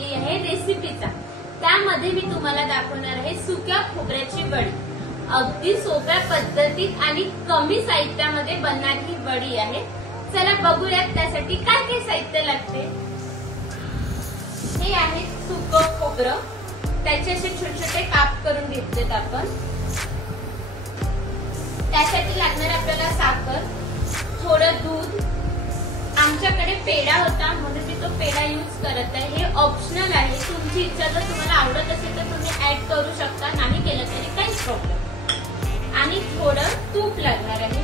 केलेली आहे रेसिपीचा। त्यामध्ये मी तुम्हाला दाखवणार आहे सुक्या खोबऱ्याची वडी। अगदी सोप्या पद्धतीत आणि कमी साहित्यामध्ये बनणारी ही वडी आहे। चला बघूयात त्यासाठी काय काय साहित्य लागते। हे आहे सुकं खोबरं, त्याचे असे छोटे छोटे काप करून घेतलेत आपण। त्यासाठी लागणार आपल्याला साखर, थोडं दूध, आमच्याकडे पेढा होता म्हणून मी तो पेढा यूज करत आहे। हे ऑप्शनल आहे, तुमची इच्छा जर तुम्हाला आवडत असेल तर तुम्ही ऍड करू शकता, नाही केलं तरी काहीच प्रॉब्लेम। आणि थोडं तूप लागणार आहे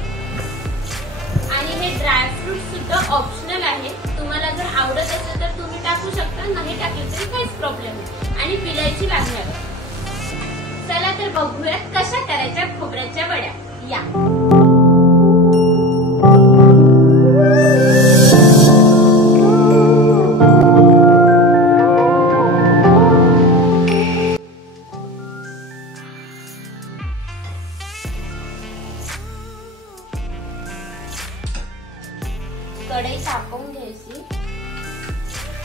आणि हे ड्रायफ्रूट सुद्धा ऑप्शनल आहे, तुम्हाला जर आवडत असेल तर तुम्ही टाकू शकता, नाही टाकले तरी काहीच प्रॉब्लेम नाही। आणि विलायची लागणार आहे। चला तर बघूयात कशा करायच्या खोबऱ्याच्या वड्या। या कढई तापवून घ्यायची,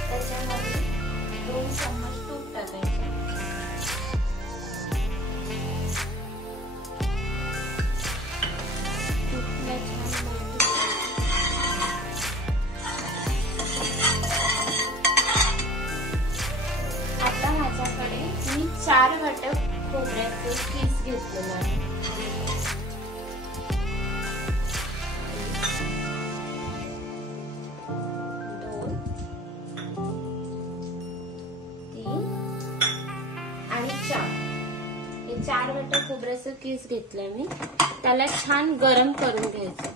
त्याच्यामध्ये 2 चम्मच तूप टाकायचं। तूपला छान आता माझ्याकडे मी 4 वाट्या खोबऱ्याचे किस घेतलेलं आहे। हे 4 वाट्या खोबऱ्याचं किस घेतलंय मी, त्याला छान गरम करून घ्यायचं।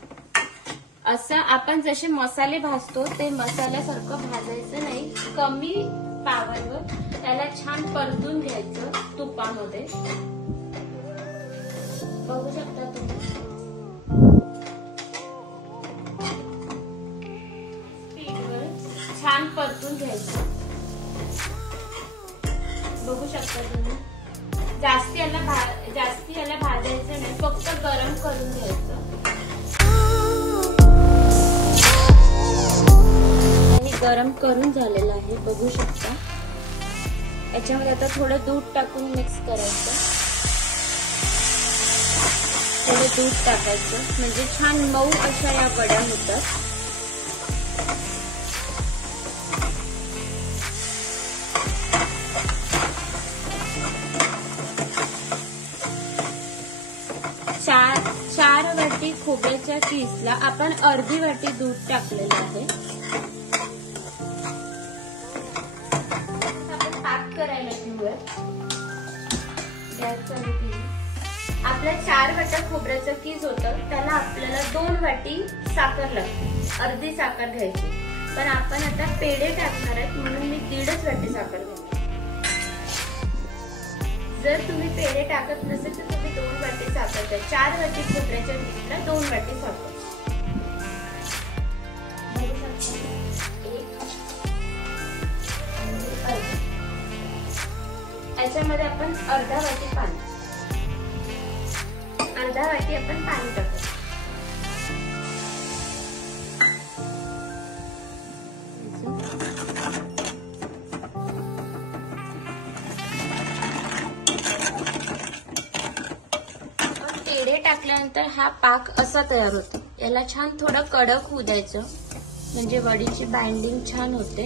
असं आपण जसे मसाले भाजतो ते मसाल्यासारखं भाजायचं नाही, कमी पावरवर त्याला छान परतून घ्यायचं तुपामध्ये। बघू शकता तुम्ही स्पीडवर छान परतून घ्यायचं। बघू शकता तुम्ही जास्ती याला भाजायचं नाही, फक्त गरम करून घ्यायचं। आणि गरम करून झालेलं आहे, बघू शकता। याच्यामध्ये आता थोडं दूध टाकून मिक्स करायचं, थोडं दूध टाकायचं म्हणजे छान मऊ अशा या वड्या होतात। चार वाटी खोबऱ्याच्या किसला आपण अर्धी वाटी दूध टाकलेलं आहे। आपण पाक करायला घेऊया। गॅस चालू केली। आपल्या 4 वाट्या खोबऱ्याचं किस होतं, त्याला आपल्याला 2 वाटी साखर लागते, अर्धी साखर घ्यायची। पण आपण आता पेढे टाकणार आहेत म्हणून मी 1.5 वाटी साखर घेते। जर तुम्ही पेढे टाकत नसेल तर तुम्ही 2 वाटी साखर घ्या। 4 वाटी खोबऱ्याच्या किसला 2 वाटी साखर। याच्यामध्ये आपण अर्धा वाटी पाणी टाकू। पेढे टाकल्यानंतर हा पाक असा तयार होतो। याला छान थोडं कडक होऊ द्यायचं म्हणजे वडीची बाइंडिंग छान होते।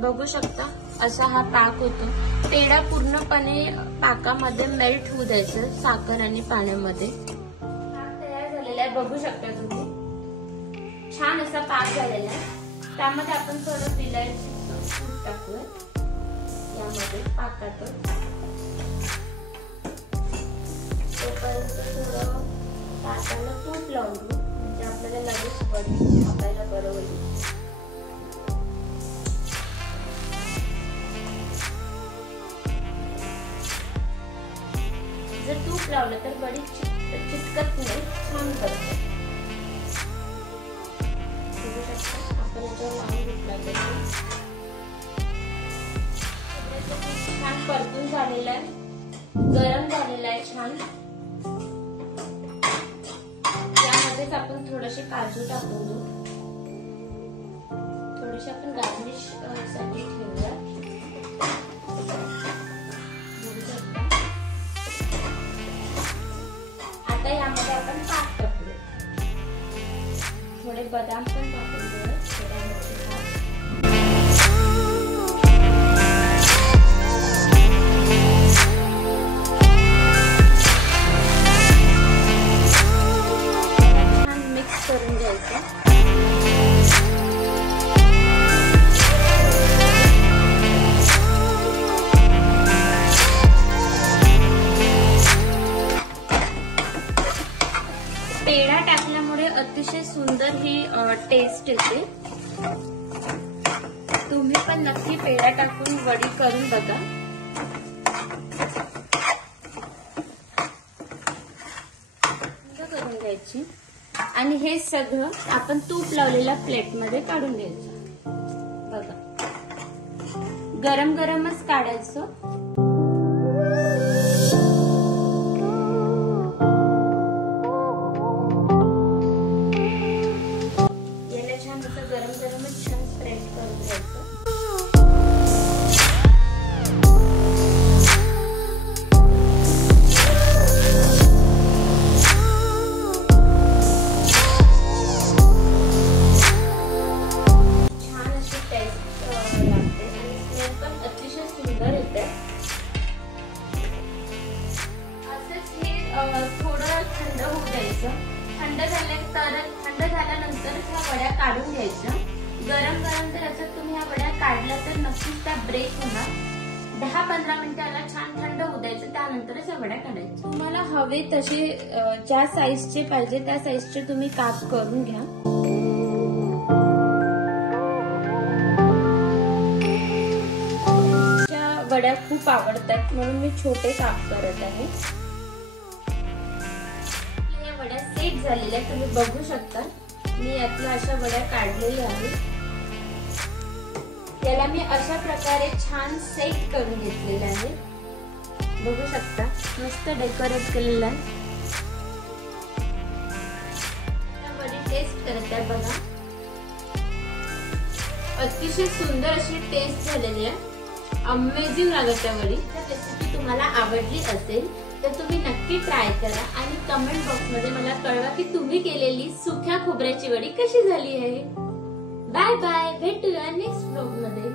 बघू शकता असा हा पाक होतो। पेढा पूर्णपणे पाकामध्ये मेल्ट होऊ द्यायचं साखर आणि पाण्यामध्ये। पाक तयार झालेला आहे, बघू शकता तुम्ही छान असा पाक झालेला आहे। त्यामध्ये आपण थोडं विलायची तूप टाकूया यामध्ये पाकातच। तोपर्यंत थोडं पाकाला तूप लावून घेऊ म्हणजे आपल्याला लगेच वडी खायला बरं होईल। जर तूप लावलं तर वडी चिटकत नाही, छान करते। बघू शकता आपण याच्यावर लावून घेतला छान परतून झालेला आहे, गरम झालेला आहे छान। यामध्येच आपण थोडेसे काजू टाकून देऊ, थोडेसे आपण गार्निश साठी ठेवूया। बदाम पण टाकून घेऊया. छान मिक्स करून घ्यायचं. पेढा टाकल्यामुळे अतिशय सुंदर ही टेस्ट येते. तुम्ही पण नक्की पेढा टाकून वडी करून बघा. करून घ्यायची आणि हे सगळं आपण तूप लावलेल्या प्लेटमध्ये काढून घ्यायचं. बघा, गरम गरमच काढायचं. गरम गरमच छान स्प्रेड करून घ्यायचं. छान अशी टेस्ट लागते आणि स्मेल पण अतिशय सुंदर येते. असंच हे थोडं थंड होऊ द्यायचं. थंड झाल्यानंतर ह्या वड्या काढून घ्यायच्या. गरम गरम जर असं तुम्ही ह्या वड्या काढल्या तर नक्कीच त्या ब्रेक होणार. 10-15 मिनिटाला छान थंड होऊ द्यायचं. त्यानंतरच ह्या वड्या काढायच्या. तुम्हाला हवे तसे ज्या साईजचे पाहिजे त्या साईजचे तुम्ही काप करून घ्या. वड्या खूप आवडतात म्हणून मी छोटे काप करत आहे. वड्या सेट झालेल्या तुम्ही बघू शकता. मी यातल्या अशा वड्या काढलेल्या आहेत. याला मी अशा प्रकारे छान सेट करून घेतलेलं आहे. बघू शकता, मस्त डेकोरेट केलेलं आहे. वडी टेस्ट करत आहे बघा. अतिशय सुंदर अशी टेस्ट झालेली आहे. अमेझिंग लागत आहे वडी. रेसिपी तुम्हाला आवडली असेल तर तुम्ही नक्की ट्राय करा आणि कमेंट बॉक्स मध्ये मला कळवा की तुम्ही केलेली सुक्या खोबऱ्याची वडी कशी झाली आहे. बाय बाय, भेटूया नेक्स्ट व्लॉग मध्ये.